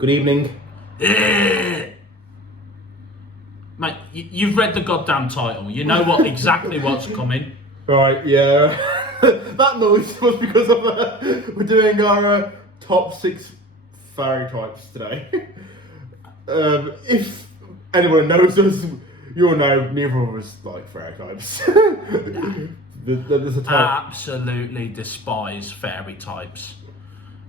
Good evening. Mate, you've read the goddamn title. You know what exactly what's coming. Right, yeah. That noise was because of we're doing our top 6 fairy types today. If anyone knows us, you'll know neither of us like fairy types. There's a type. Absolutely despise fairy types.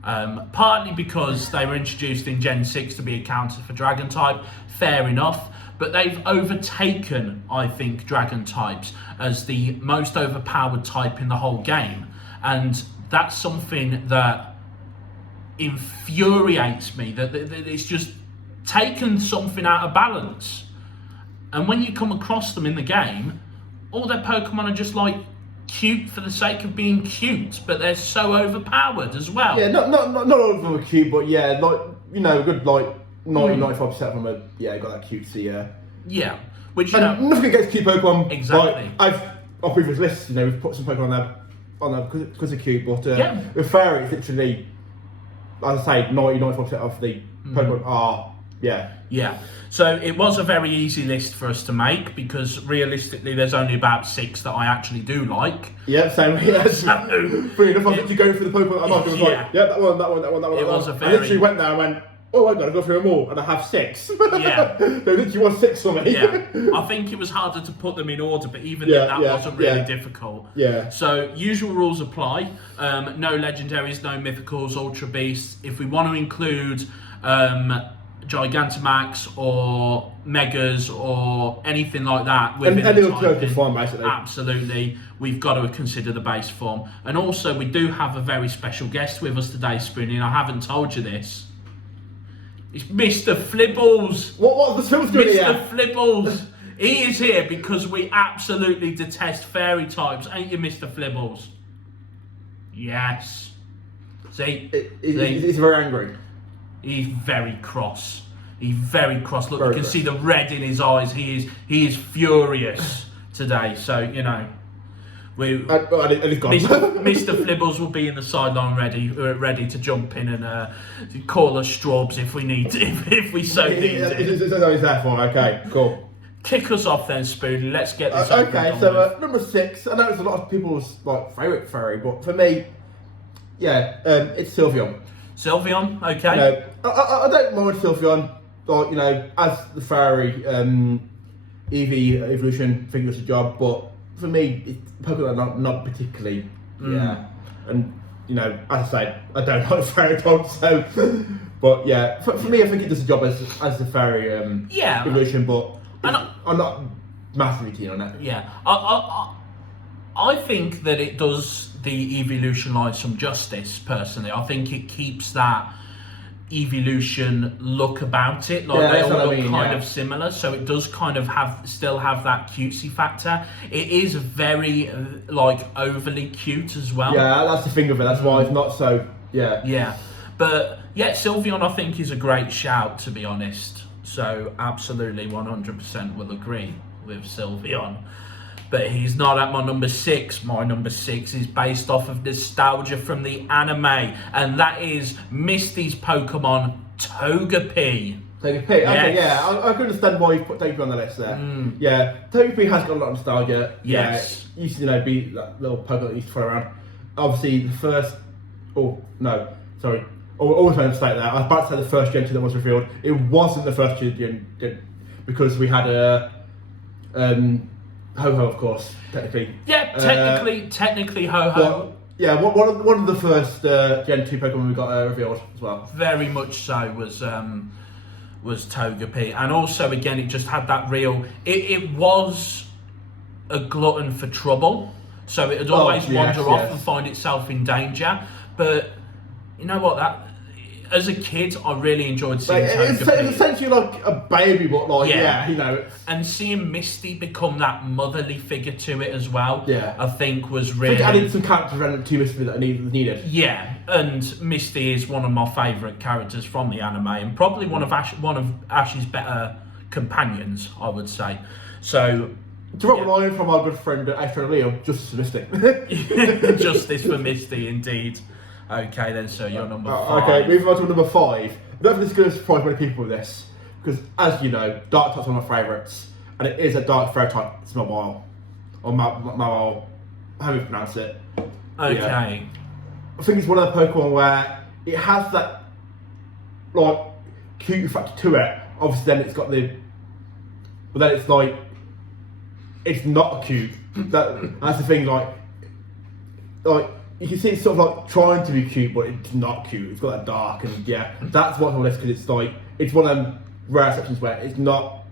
Partly because they were introduced in Gen 6 to be a counter for dragon type, fair enough, but they've overtaken, I think, dragon types as the most overpowered type in the whole game, and that's something that infuriates me, that it's just taken something out of balance. And when you come across them in the game, all their Pokemon are just like cute for the sake of being cute, but they're so overpowered as well. Yeah, not all of them are cute, but yeah, like, you know, good like 90-95% of them are, yeah, got that cutesy. Yeah, which, nothing against cute Pokemon. Exactly. Like, on previous lists, you know, we've put some Pokemon on there because they're cute, but with fairy, it's literally, as I say, 90-95% of the Pokemon are, yeah. Yeah. So it was a very easy list for us to make because realistically there's only about 6 that I actually do like. Yeah, same here. Funny enough, I think you go through the Pokemon I like, it was like, yeah, that one. It was a very... I literally went there and went, oh, I've got to go through them all, and I have 6. Yeah. There literally was 6 for me. Yeah. I think it was harder to put them in order, but even then that wasn't really difficult. Yeah. So usual rules apply. No legendaries, no mythicals, ultra beasts. If we want to include Gigantamax or Megas or anything like that within any the alternative typing, form, basically. Absolutely, we've got to consider the base form. And also we do have a very special guest with us today, Spoony, and I haven't told you this. It's Mr. Flibbles. What the Flibbles doing here? Mr. Flibbles. He is here because we absolutely detest fairy types, ain't you, Mr. Flibbles? Yes. See? He's very angry. He's very cross. He's very cross. Look, Very you can cross. see the red in his eyes. He is furious today. So, you know, And he's gone. Mr. Flibbles will be in the sideline ready to jump in and call us straubs if we need to, if we so need to. It's what he's there for. Okay, cool. Kick us off then, Spoony. Let's get this over Okay, and so done with. number 6. I know it's a lot of people's like favourite fairy, but for me, yeah, it's Sylveon. Sylveon, okay. You know, I don't mind Sylveon, like, you know, as the fairy evolution thing does the job, but for me, Pokemon not particularly. Yeah, and you know, as I said, I don't like fairy types, so. But yeah, for me, I think it does the job as the fairy evolution, but I'm not massively keen on it. Yeah, I think that it does the evolution line some justice, personally. I think it keeps that evolution look about it, like they all look kind of similar, so it does kind of still have that cutesy factor. It is very like overly cute as well. Yeah, that's the thing of it, that's why it's not so, yeah, but yeah, Sylveon I think is a great shout, to be honest, so absolutely 100% will agree with Sylveon. But he's not at my number 6. My number 6 is based off of nostalgia from the anime, and that is Misty's Pokemon Togepi. Togepi, okay, yeah, I can understand why you put Togepi on the list there. Yeah, Togepi has got a lot of nostalgia. Yes. Yeah, used to, you know, be that little Pokemon that used to fly around. Obviously, the first, always made a mistake there. I was about to say the first Gen 2 that was revealed. It wasn't the first Gen because we had a, Ho-Ho, of course, technically. Yeah, technically Ho-Ho. Well, yeah, one of the first Gen 2 Pokemon we got revealed as well. Very much so was Togepi, and also again it just had that real. It was a glutton for trouble, so it would always wander off and find itself in danger. But you know what, as a kid, I really enjoyed seeing Togepi. It's essentially like a baby, but like, you know. And seeing Misty become that motherly figure to it as well, I think was really... I think added some character development to Misty that needed. Yeah, and Misty is one of my favourite characters from the anime, and probably one of Ash's better companions, I would say. So... To what we're learning from our good friend Astro Leo, Justice for Misty. Justice for Misty, indeed. Okay then, so you're number 5. Okay, moving on to number 5. I don't think it's going to surprise many people with this, because as you know, dark type's one of my favourites, and it is a dark fairy type. It's Mawile, or Mawile, how do you pronounce it? Okay. Yeah. I think it's one of the Pokemon where it has that like cute factor to it. Obviously, then it's got the, but then it's like it's not cute. That's the thing. Like you can see it's sort of like trying to be cute, but it's not cute. It's got that dark, and yeah, that's what's on this, because it's like it's one of them rare exceptions where it's not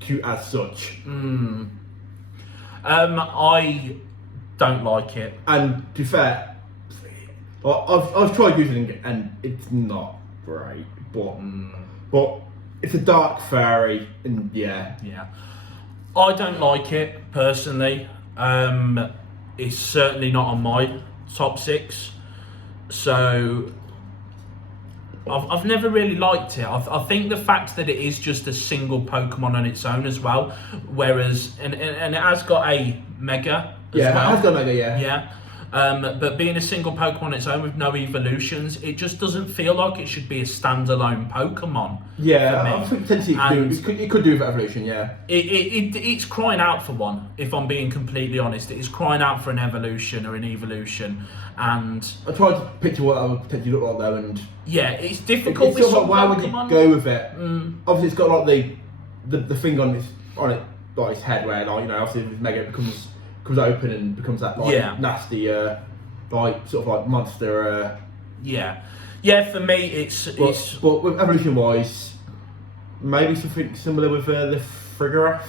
cute as such. I don't like it. And to be fair, I've tried using it and it's not great, but it's a dark fairy, and yeah. I don't like it personally. It's certainly not on my top 6. So I've never really liked it. I think the fact that it is just a single Pokemon on its own as well, whereas and it has got a Mega as well. Yeah, it has got a Mega, yeah. Yeah. But being a single Pokemon on its own with no evolutions, it just doesn't feel like it should be a standalone Pokemon. Yeah, I think potentially it could do with evolution, yeah. It's crying out for one, if I'm being completely honest. It is crying out for an evolution or an evolution. And I tried to picture what that would potentially look like though, and yeah, it's difficult. It's sort of like, where would you go with it? Obviously, it's got like the thing on it, like its head, where like obviously with Mega it becomes open and becomes that like nasty like sort of like monster. Yeah. For me, it's but with evolution wise, maybe something similar with the Frigoraph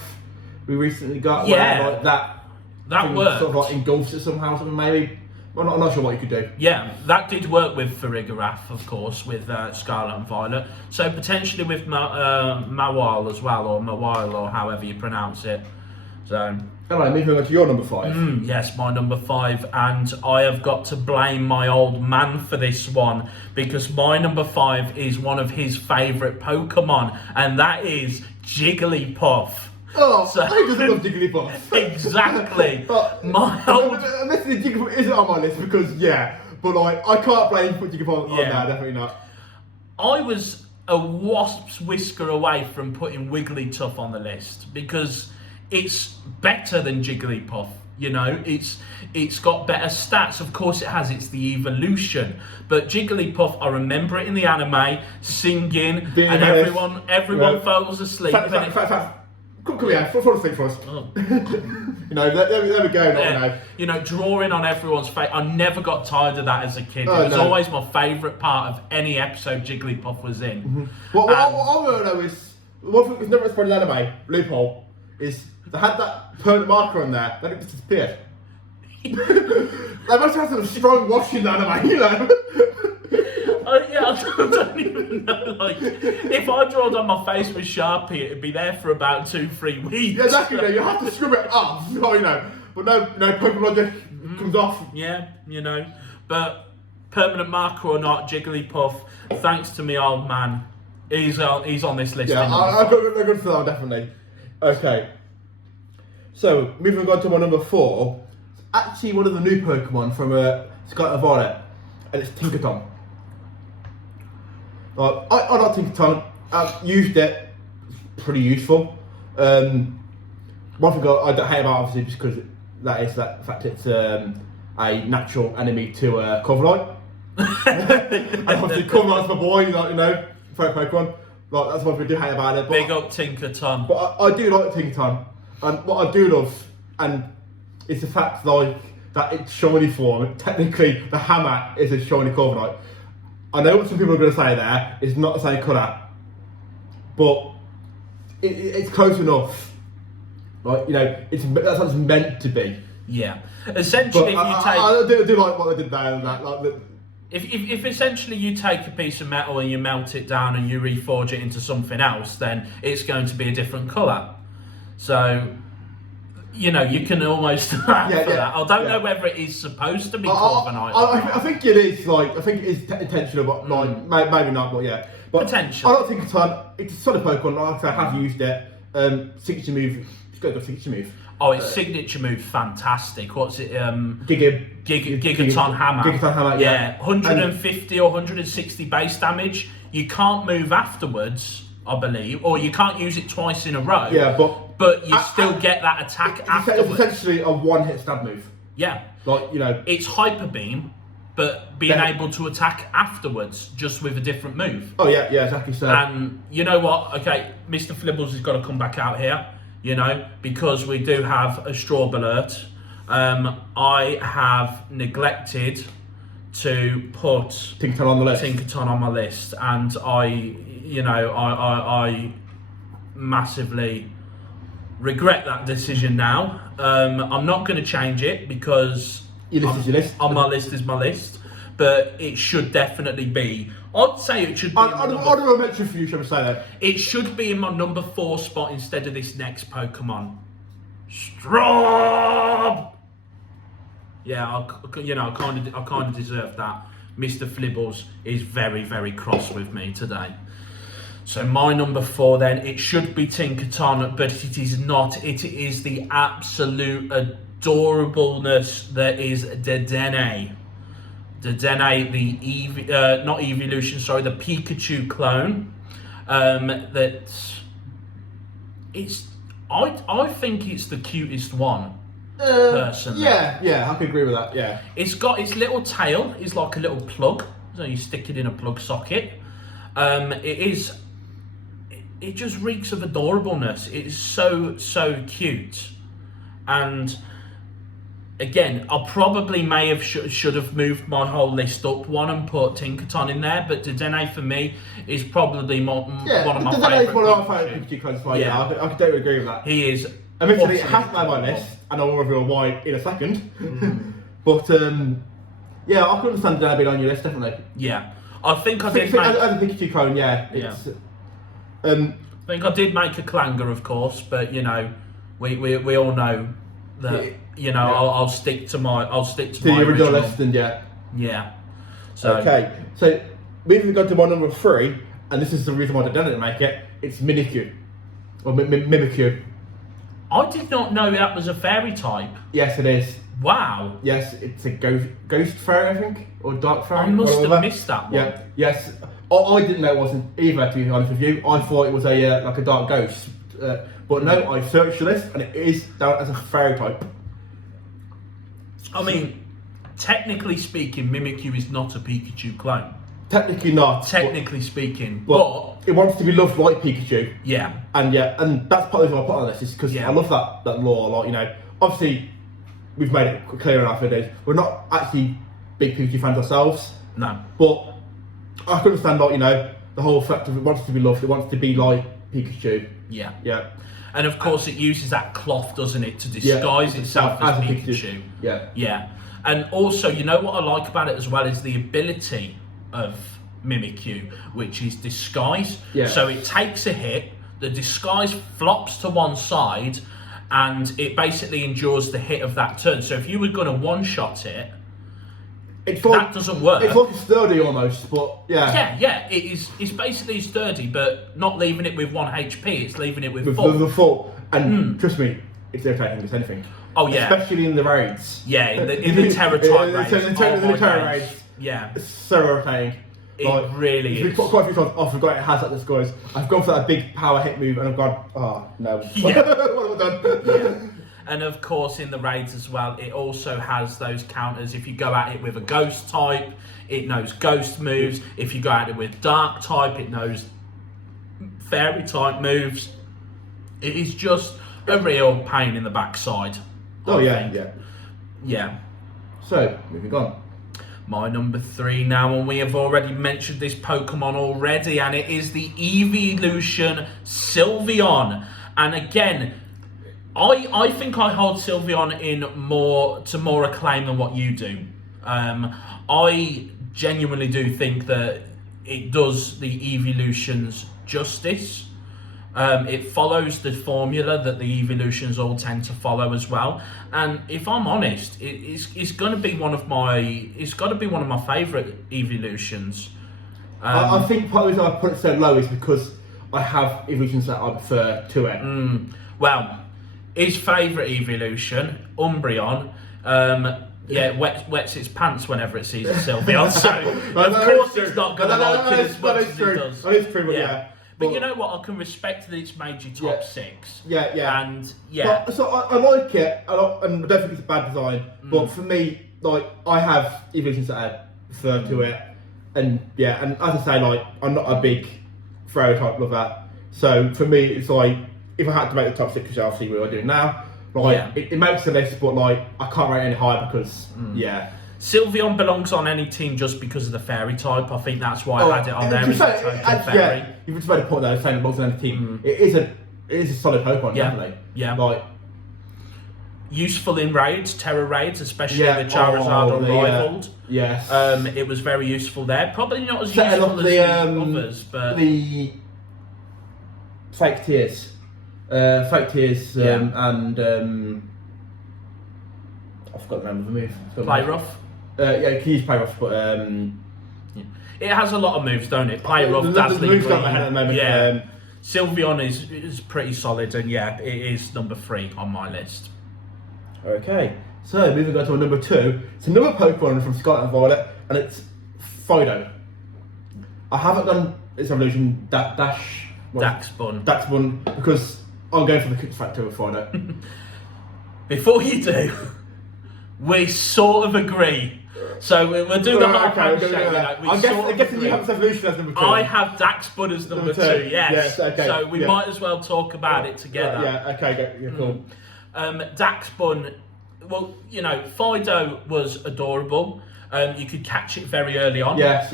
we recently got. Yeah, where, like that worked. Sort of like engulfs it somehow. Something maybe. I'm not sure what you could do. Yeah, that did work with Farigiraf, of course, with Scarlet and Violet. So potentially with Mawile as well, or Mawile, or however you pronounce it. So. Alright, moving on to your number 5. Yes, my number 5, and I have got to blame my old man for this one, because my number 5 is one of his favourite Pokemon, and that is Jigglypuff. Oh, so, who doesn't love Jigglypuff? Exactly. My old... Admittedly, Jigglypuff isn't on my list because, but like, I can't blame put Jigglypuff on there, definitely not. I was a wasp's whisker away from putting Wigglytuff on the list, because it's better than Jigglypuff. It's got better stats. Of course it has, it's the evolution. But Jigglypuff, I remember it in the anime, singing, and everyone falls asleep. Come here, fall asleep for us. Oh. There we go. Drawing on everyone's face. I never got tired of that as a kid. It was always my favourite part of any episode Jigglypuff was in. What I want to know is, one thing that's never explained in anime, loophole, is they had that permanent marker on there, then it just disappeared. They must have some strong wash in the anime, I don't even know. Like, if I drawed on my face with Sharpie, it'd be there for about 2-3 weeks. Yeah, exactly. You have to scrub it off, but no Pokemon logic comes off. Yeah, but permanent marker or not, Jigglypuff, thanks to me old man, he's on this list. Yeah, I've got good for that one, definitely. Okay. So, moving on to my number 4, it's actually one of the new Pokemon from Scarlet and Violet, and it's Tinkaton. I like Tinkaton. I've used it. It's pretty useful. One thing I don't hate about, obviously, just because that is that fact it's a natural enemy to Corviknight. And obviously Corviknight's my boy, favorite Pokemon. Like, that's one thing I do hate about it. But big up Tinkaton. But I do like Tinkaton. And what I do love, and it's the fact that it's shiny form. Technically, the hammer is a shiny Corviknight. I know what some people are going to say there, it's not the same colour, but it's close enough. Like, that's what it's meant to be. Yeah. Essentially, but I do like what they did there and that. If essentially you take a piece of metal and you melt it down and you reforge it into something else, then it's going to be a different colour. So, you can almost for that. I don't know whether it is supposed to be Corviknight. I think it is. I think it is intentional, but maybe not. But yeah, potential. I don't think it's a solid Pokemon. Like I have used it. Signature move. It's got a signature move. Oh, its signature move, fantastic. What's it? Gigaton Hammer. Gigaton Hammer. Yeah, 150 or 160 base damage. you can't move afterwards, I believe, or you can't use it twice in a row. Yeah, but you still get that attack afterwards. It's essentially a one-hit stab move. Yeah. Like, It's hyper beam, but being able to attack afterwards just with a different move. Oh yeah, exactly so. And you know what? Okay, Mr. Flibbles has got to come back out here, because we do have a straw alert. I have neglected to put Tinkerton on the list. Tinkerton on my list, and I massively regret that decision now. I'm not going to change it because Your list is your list. On my list is my list, but it should definitely be. I'd say it should be. I'd have a mention for you, shall we say that? It should be in my number 4 spot instead of this next Pokemon. Strob. Yeah, I kind of deserve that. Mr. Flibbles is very, very cross with me today. So my number 4 then, it should be Tinkerton, but it is not. It is the absolute adorableness that is Dedenne. Dedenne, not evolution, sorry, the Pikachu clone. That it's, I think it's the cutest one. Personally. Yeah, I can agree with that. Yeah, it's got its little tail is like a little plug, so you stick it in a plug socket. It just reeks of adorableness. It is so cute, and again, I probably may have should have moved my whole list up one and put Tinkerton in there, but Dedenne for me is probably one of my favourite. One of my favourite Pikachu clones. Yeah, I could totally agree with that. He is. Eventually, it has to be on my list, and I will reveal why in a second. But yeah, I can understand Dedenne being on your list, definitely. Yeah, I think I did. As a Pikachu clone, yeah. I think I did make a clanger, of course, but we all know that I'll stick to my the original list, and yeah. So okay, so we've got to my number 3, and this is the reason why I didn't make it. It's Mimikyu, or Mimikyu. I did not know that was a fairy type. Yes, it is. Wow. Yes, it's a ghost fairy, I think, or dark fairy. I must have missed that one. Yeah. Yes. I didn't know it wasn't either, to be honest with you. I thought it was a like a dark ghost, but no. I searched the list, and it is down as a fairy type. I mean, technically speaking, Mimikyu is not a Pikachu clone. Technically not. Technically speaking, but it wants to be loved like Pikachu. Yeah. And that's part of what I put on this, is because I love that lore. Like, obviously, we've made it clear in our videos, we're not actually big Pikachu fans ourselves. No. But I can understand, like, the whole fact of it wants to be loved, it wants to be like Pikachu. Yeah. Yeah. And of course, it uses that cloth, doesn't it, to disguise itself as Pikachu. Yeah. Yeah. And also, what I like about it as well is the ability of Mimikyu, which is disguise. Yeah. So it takes a hit, the disguise flops to one side, and it basically endures the hit of that turn. So if you were going to one-shot it, that doesn't work. It's like sturdy almost, but yeah. Yeah, it's basically sturdy, but not leaving it with 1 HP, it's leaving it with 4. The full. And trust me, it's irritating as anything. Oh yeah. Especially in the raids. Yeah, in the Terra type raids. In the Terra raids. Yeah. It's so irritating. It really is. Quite a few times I forgot it has that disguise. I've gone for that big power hit move and I've gone, oh no. Yeah. What have I done? Yeah. And of course, in the raids as well, it also has those counters. If you go at it with a ghost type, it knows ghost moves. If you go at it with dark type, it knows fairy type moves. It is just a real pain in the backside. Yeah. So, moving on. My number 3 now, and we have already mentioned this Pokemon already, and it is the Evolution Sylveon. And again, I think I hold Sylveon in more acclaim than what you do. I genuinely do think that it does the evolutions justice. It follows the formula that the evolutions all tend to follow as well. And if I'm honest, it's going to be one of my favourite evolutions. I think part of the reason I put it so low is because I have evolutions that I prefer to it. Well, his favourite evolution, Umbreon, Yeah, wets its pants whenever it sees a Sylveon, so of course it's not going to like it as much as it does. That is true, but yeah. But you know what? I can respect that it's made you top 6. Yeah. And yeah. So I like it, and I don't think it's a bad design. But for me, like I have evolutions that I prefer to it, and as I say, like I'm not a big Fairy type lover. So for me, it's like if I had to make the top 6, which obviously we are doing now, like it makes the list, but like I can't rate any higher because Sylveon belongs on any team just because of the Fairy type. I think that's why I had it on there. Yeah, you've just made a point there saying it belongs on any team. It is a solid Pokemon, definitely. Yeah. Like useful in raids, terror raids, especially the Charizard Unrivaled. Yes. It was very useful there. Probably not as useful as the others, but the fake tears. And I forgot the name of the move. Play rough. Yeah, you can use play rough, but it has a lot of moves, don't it? Play rough, dazzling. Yeah. Sylveon is pretty solid, and it is number 3 on my list. Okay, so moving on to number 2. It's another Pokemon from Scarlet and Violet, and it's Fido. I haven't done its evolution Daxbun, because I'm going for the Cook Factor with Fido. Before you do, we sort of agree. So we'll do the half handshake. I'm guessing you have its evolution as number 2. I have Daxbun as number 2. Yes. Okay. So we might as well talk about it together. Okay, cool. Daxbun, well, Fido was adorable. You could catch it very early on. Yes.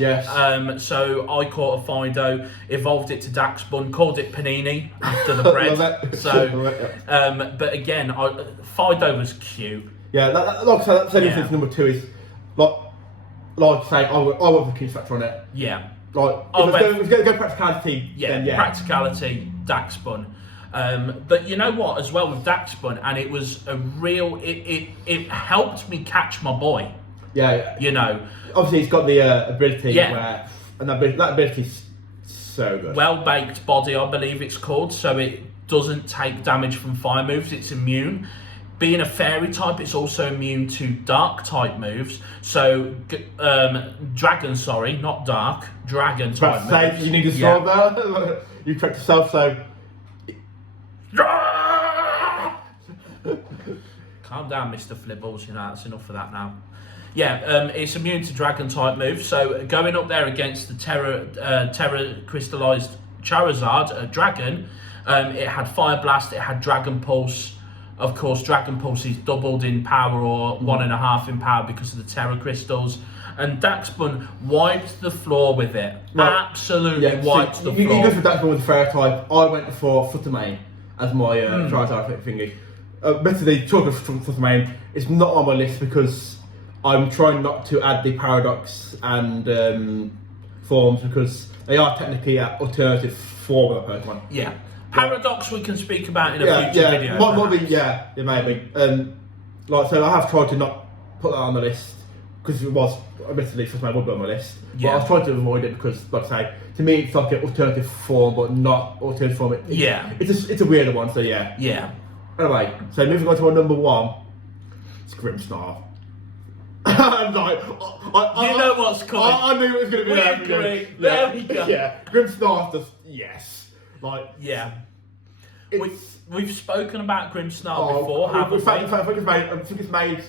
So I caught a Fido, evolved it to Daxbun, called it Panini after the bread. But again, Fido was cute. Yeah, like I said, that's anything number 2 is like say I went with the Q Factor on it. Yeah. Like if it's go practicality. Yeah, practicality, Daxbun. But you know what, as well with Daxbun, and it was a real. It helped me catch my boy. Yeah. Obviously, it's got the ability where, and that ability's so good. Well baked body, I believe it's called, so it doesn't take damage from fire moves. It's immune. Being a fairy type, it's also immune to dark type moves. So, dragon, not dark, dragon type moves. You need to solve that. You correct yourself, so. Calm down, Mr. Flibbles. That's enough of that now. Yeah, it's immune to dragon type moves. So going up there against the Terra crystallized Charizard, dragon, it had Fire Blast, it had Dragon Pulse. Of course, Dragon Pulse is doubled in power or 1.5 in power because of the Terra crystals. And Daxbun wiped the floor with it. Absolutely wiped the floor. You go for Daxbun with the Fairy type. I went for Futtermane as my Charizard thingy. Admittedly, talking of Futtermane, it's not on my list because I'm trying not to add the Paradox and forms because they are technically an alternative form of a Pokemon. Yeah. Paradox we can speak about in a future video. Maybe. So I have tried to not put that on the list because it was admittedly Futtermane would be on my list. But I was trying to avoid it because, like I say, to me it's like an alternative form, but not alternative form. It's a weirder one. So yeah. Anyway, so moving on to our number 1, it's Grimmsnarl. I'm like, you know what's coming. I knew it was going to be there. There we go. Yeah, Grimmsnarl just We've spoken about Grimmsnarl before, haven't we? I think it's made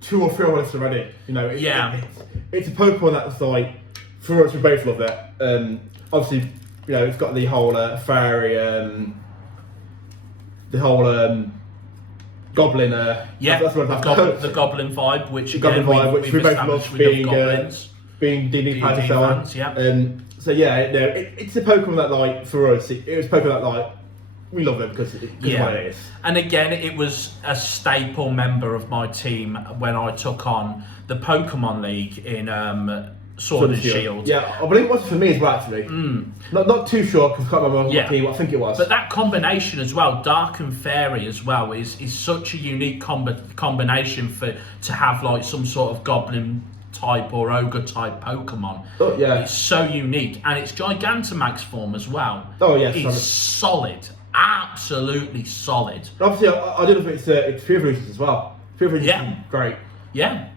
2 or 3 on us already. It's a Pokemon that's like, for us, we both love it. Obviously, it's got the whole fairy, the whole goblin. That's what the goblin vibe, which we both love, being D&D fans. So it's a Pokemon that like for us, it was a Pokemon that like we love it because it is. And again, it was a staple member of my team when I took on the Pokemon League in Sword and Shield. Yeah, I believe it was for me as well, actually. Not too sure because I can't remember what team. I think it was. But that combination as well, Dark and Fairy as well, is such a unique combination to have like some sort of Goblin type or Ogre type Pokemon. It's so unique, and it's Gigantamax form as well. It's solid, absolutely solid. Obviously, I do think it's Fear Evolutions as well. Fear Evolutions is great. Yeah.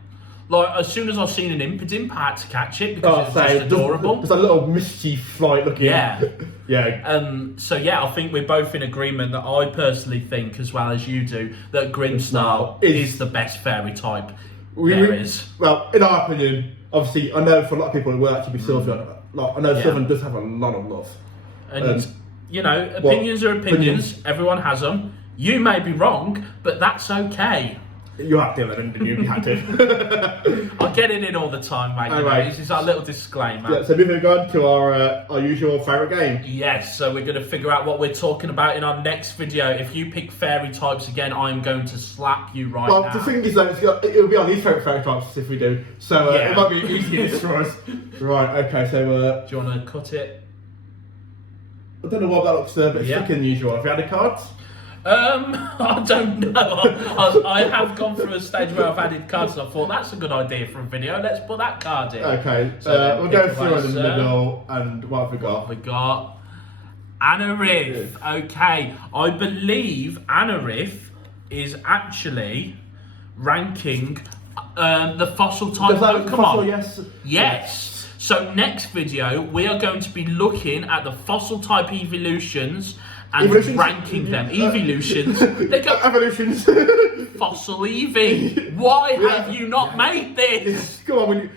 Like, as soon as I seen an Impidimp, I had to catch it because it's just there's adorable. a little mischief like looking. Yeah. Yeah. So yeah, I think we're both in agreement that I personally think, as well as you do, that Grimmsnarl is the best fairy type there is. Well, in our opinion, obviously, I know for a lot of people it will actually be Sylveon. Like, I know Sylveon does have a lot of love. And, you know, opinions are opinions. Everyone has them. You may be wrong, but that's okay. You had to, didn't you? You had to. I get it in all the time, mate. Anyway, this is our little disclaimer. Yeah, so moving on to our usual favourite game. Yes, so we're going to figure out what we're talking about in our next video. If you pick fairy types again, I'm going to slap you right now. Well, the thing is, though, it'll be our least favourite fairy types if we do. So it might be easier for us. Right, okay, so... do you want to cut it? I don't know what that looks, but it's thicker than usual. Have you had the cards? I don't know. I have gone through a stage where I've added cards and I thought that's a good idea for a video. Let's put that card in. Okay, So we'll go through in the middle and what have we got? We got Anarith. Okay, I believe Anarith is actually ranking the fossil type Pokemon. Fossil, yes. Yes. So next video we are going to be looking at the fossil type evolutions and ranking them. Evolutions. They go Evolutions. Fossil Eevee. Why have you not made this? Come on,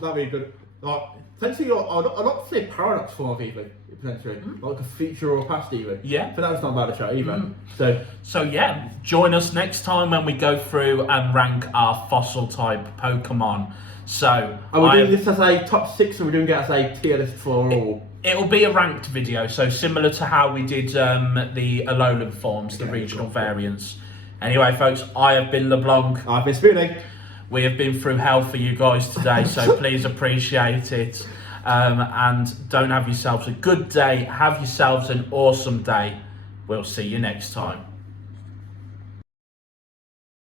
that'd be good. Like, potentially, I'd not say paradox form of Eevee, potentially. Like a future or past Eevee. Yeah. But that's not bad a shot either. So yeah, join us next time when we go through and rank our fossil type Pokemon. So, are we doing this as a top 6 or are we doing it as a tier list for all? It'll be a ranked video, so similar to how we did the Alolan forms, the regional variants. Anyway, folks, I have been LeBlanc. I've been Spoony. We have been through hell for you guys today, so please appreciate it. And don't have yourselves a good day. Have yourselves an awesome day. We'll see you next time.